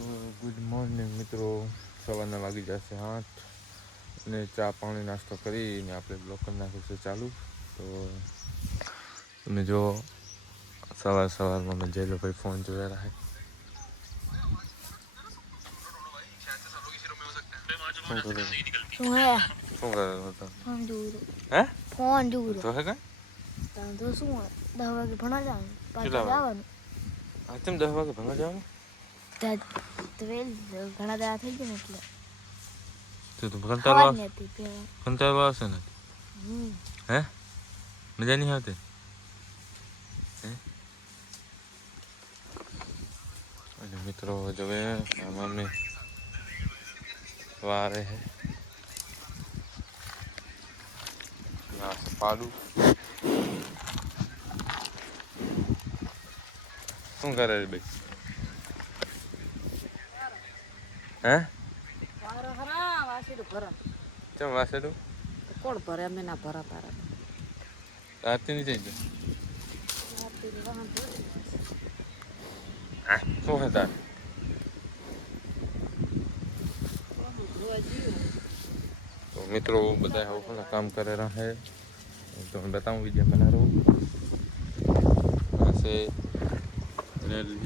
Good morning મિત્રો. સવારના વાગી જશે 8 અને ચા પાણી નાસ્તો કરીને આપણે બ્લોગ કરી નાખ્યું છે ચાલુ. તો તમે જો સવારમાં મેં જઈ લો ભાઈ ફોન જોયા રહે. શું કરે ફોન દૂર તો હે કાંઈ તો શું 10 વાગે ભણવા જવાનું પાછું જવાનું. હા તેમ 10 વાગે ભણવા જવાનું ઘણા દાડા થઈ ગયા ને એટલે તો ખબર નથી પેલા. કંટાળો આવશે ને હે મજા નહીં આવતી હે. અને મિત્રો જોવે મમ્મી વારે હે પાડું શું કરે રે ભાઈ હે કેમ વાસેડું કોણ ભરે અમે ના ભરા તારા આરતી નહીં થઈ શું હે તાર तो मित्रों बताए हो काम करे रहा है तो मैं बताऊँ वीडियो बना रहा हूँ यहाँ से रैली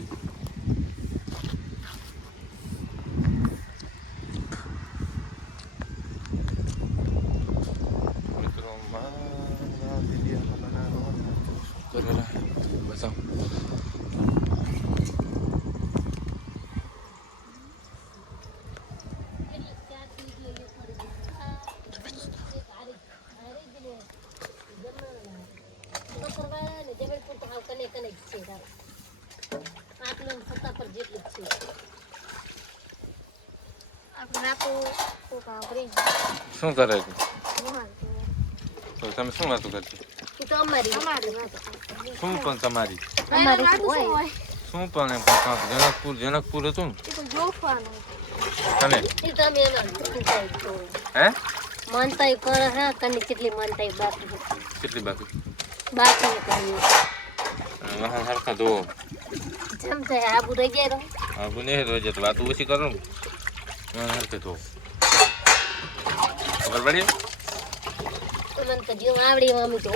मित्रों वीडियो बना रहा हूँ कर रहा है बताओ શું કરે છે તો તમે શું વાતો કરતી શું પણ તમારી શું પણ એમ જનકપુર હતું ને તને હે માનતાઈ પર હા કને કેટલી માનતાઈ બાકી કેટલી બાકી કરી વહાં હરખા ધો જેમ થાય આબુ રહી ગયા આબુ નહીં રોજે તો વાતો ઓછી કરું વહાં હરખે ધો ખબર પડી મને તો જીવ આવડી મમ્મી તો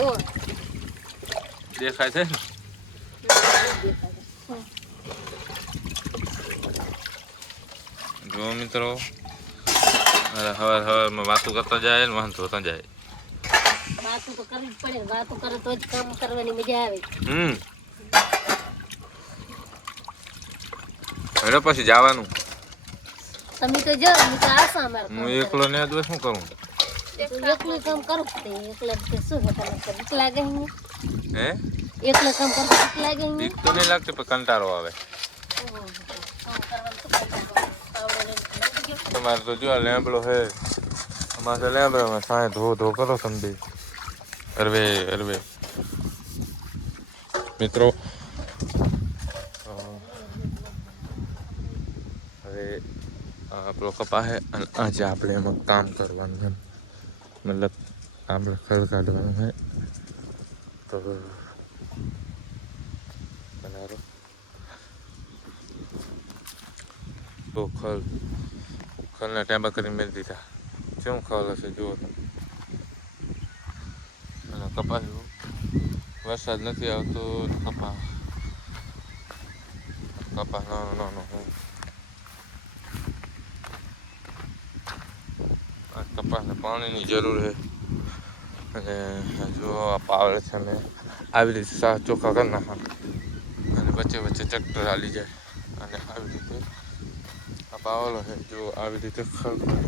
દેખાય છે ને જો મિત્રો હવારમાં વાતો કરતા જાય ને વાહન ધોતા જાય. વાતો તો કરવી જ પડે, વાતો કરે તો જ કામ કરવાની મજા આવે. એટલે પછી જવાનું તમે તો જો હું તો આશા અમારે હું એકલો ને આદવે શું કરું એકલું કામ કરું એકલા શું બીક લાગે હે એકલા કામ કરતા બીક લાગે બીક તો નહીં લાગતી પણ કંટાળો આવે. તમારે તો જો લેમ્બડો હે અમારે તો લેમ્બડામાં સાંય ધો કરો તમે અરવે મિત્રો. હવે આપણો કપા હે અને આજે આપણે એમાં કામ કરવાનું એમ મતલબ આપણે ખડ કાઢવાનું હે તો બનારો તો ખલને ટેમ્પા કરીને મેળ દીધા. શું ખલ હશે જુઓ અને કપા વરસાદ નથી આવતો કપા નાનો કપાસને પાણીની જરૂર છે અને જો આ પાવડે છે ને આવી રીતે સાફ ચોખ્ખા કરી નાખવા અને વચ્ચે ચક્ટર હાલી જાય અને આવી રીતે આ પાવલો છે જો આવી રીતે ખડખડ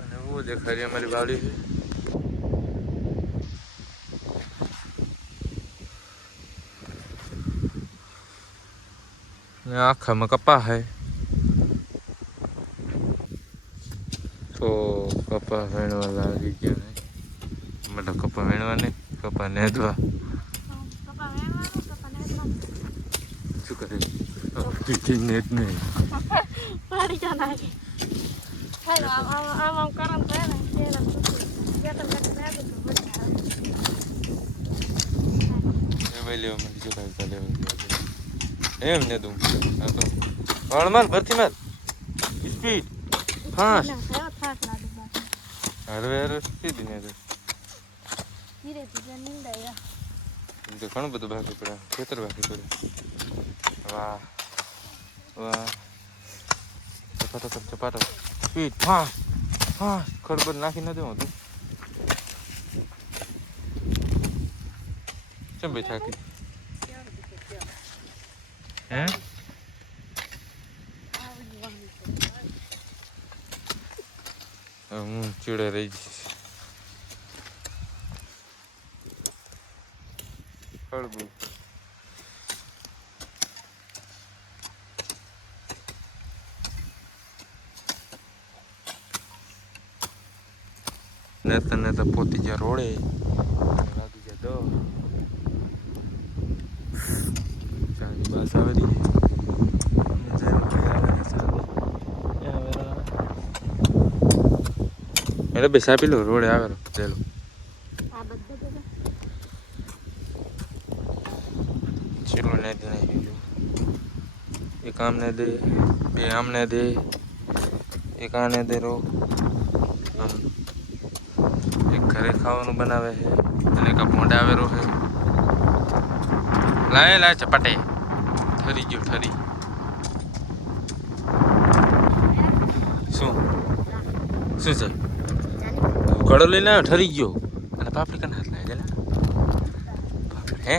અને હું દેખાડી અમારી વાડી છે. ને આખામાં કપા છે તો કપા વીણવા લાગી ગયા મતલબ કપા વીણવા નહીં કપા નેદવા શું કરે નેટ નહીં પાડી જા નાખી આમ કરમ થાય ને લેવા મને જો કાંઈ લેવા એમ ને તું હા તો વાળ માર ભરતી માર સ્પીડ ફાસ્ટ હરવે હરવે સીધી ને તો ઘણું બધું બાકી પડે ખેતર બાકી પડે વાહ વાહ ચપાટો ચપાટો સ્પીડ ફાસ્ટ ફાસ્ટ ખડબડ નાખી ન દેવું તું ચમ ભાઈ થાકી હે હું ચીડે રહી જઈશ ખડબડ નેતા નેતા પોતી જ્યાં રોડે લાગી જાય દો ચાલી બસ આવેલી એટલે બેસા આપી લો રોડે આવેલો જેલો ચેલો ને દે એક આમને દે બે આમને દે એક આને દે રો આમ એક ઘરે ખાવાનું બનાવે છે અને એક ભોંડા આવેલો છે લાય લાય ચપાટે ઠરી ગયો ઠરી શું શું છે કડો લઈને આવ્યો ઠરી ગયો અને પાપડી કને હાથ લાગે ને હે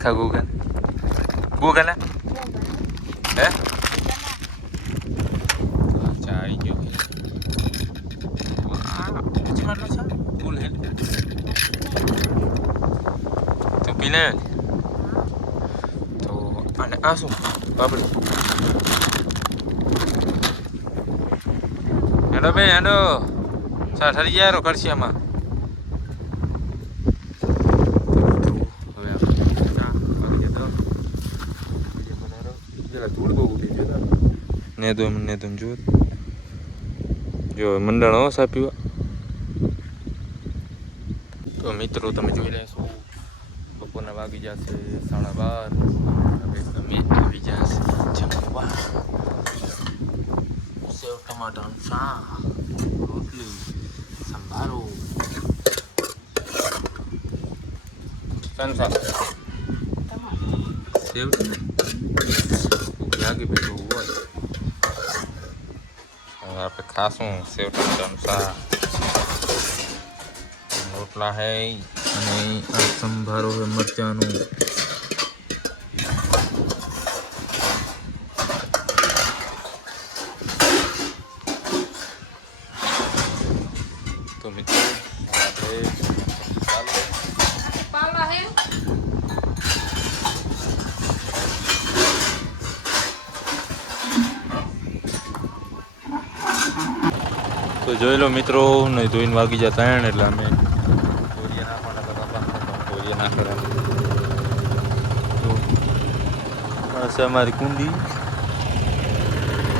ખા ગોગલ ગોગલ હે અચ્છા આવી ગયો માટલો છે ફૂલ હે તો પી લે તો અને આ શું પાપડી હેલો ભાઈ હેલો સા ઠરી જાય કડશિયામાં ધૂળ બહુ ઉઠી ગયો ને તો જો મંડળ હો સા પીવા તો મિત્રો તમે જોઈ રહ્યા છો બપોરના વાગી જશે 12:30 હવે તમે આવી જશે જમવા સેવ ટમાટાનું શાક રોટલી સંભારો સંસાર સેવ ભૂખ લાગી ભાઈ બહુ હોય હવે આપણે ખાશું સેવ ટમાટાનું શાક રોટલા હે અને આ સંભારો હે મરચાંનો તો મિત્રો આપણે તો જોઈ લો મિત્રો નહીં ધોઈને વાગી જતા એણ એટલે અમે અમારી કુંડી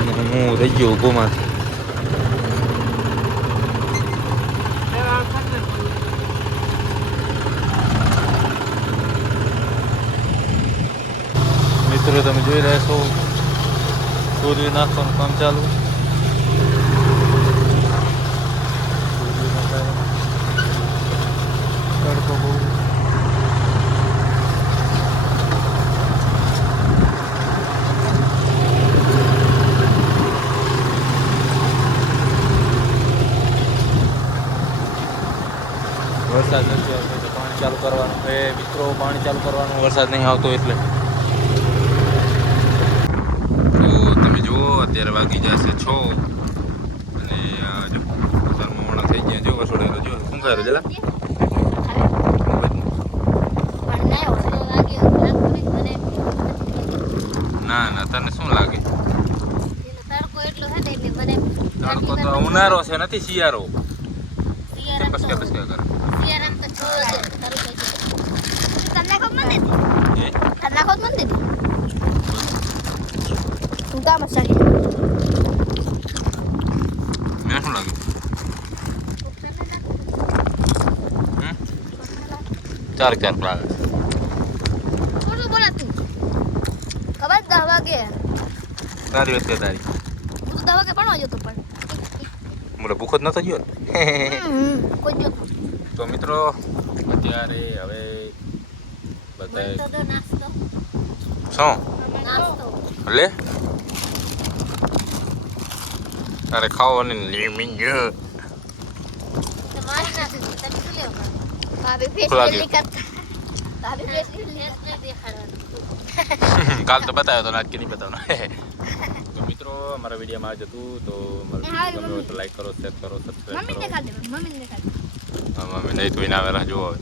અને હું રહી ગયો ઊભોમાંથી મિત્રો તમે જોઈ રહ્યા છો સૂર્ય નાખવાનું કામ ચાલુ તડકો બહુ વરસાદ નથી આવતો તો પાણી ચાલુ કરવાનું એ મિત્રો પાણી ચાલુ કરવાનું વરસાદ નહીં આવતો એટલે તો તમે જુઓ અત્યારે વાગી જશે 6 અને જો મોડા થઈ ગયા જો વસોડેલો જો શું કરે જલા ના ના તને શું લાગે તડકો તો ઉનાળો છે નથી શિયાળો કેમ બસકા કરે મેં શું લાગે ચાર લાગે બોલા તું ખબર 10 વાગે તારી વાત કે તારી હું તો 10 વાગે ભણવા જતો પણ મને ભૂખ જ નતો ગયો ને કોઈ જોતો તો મિત્રો અત્યારે હવે બધાય તો દો નાસ્તો શું નાસ્તો લે તારે ખાવાની લીમિંગ તો મારી નાખી દો. તમે શું લેવા ભાભી ફેસ ખોલા નહીં દે. કરતા ભાભી ફેસ ફેસ નહીં દેખાડવાનું કાલ તો બતાવ્યો તો આજ કે નહીં બતાવવાનો તો મિત્રો અમારા વિડીયોમાં આજ હતું તો મારું હા, વિડીયો ગમ્યો હોય તો લાઈક કરો શેર કરો સબસ્ક્રાઈબ મમ્મીને કરો દેખાડ દે મમ્મીને દેખાડ દે મમ્મી નહીં તો એના વેલા જોવો હવે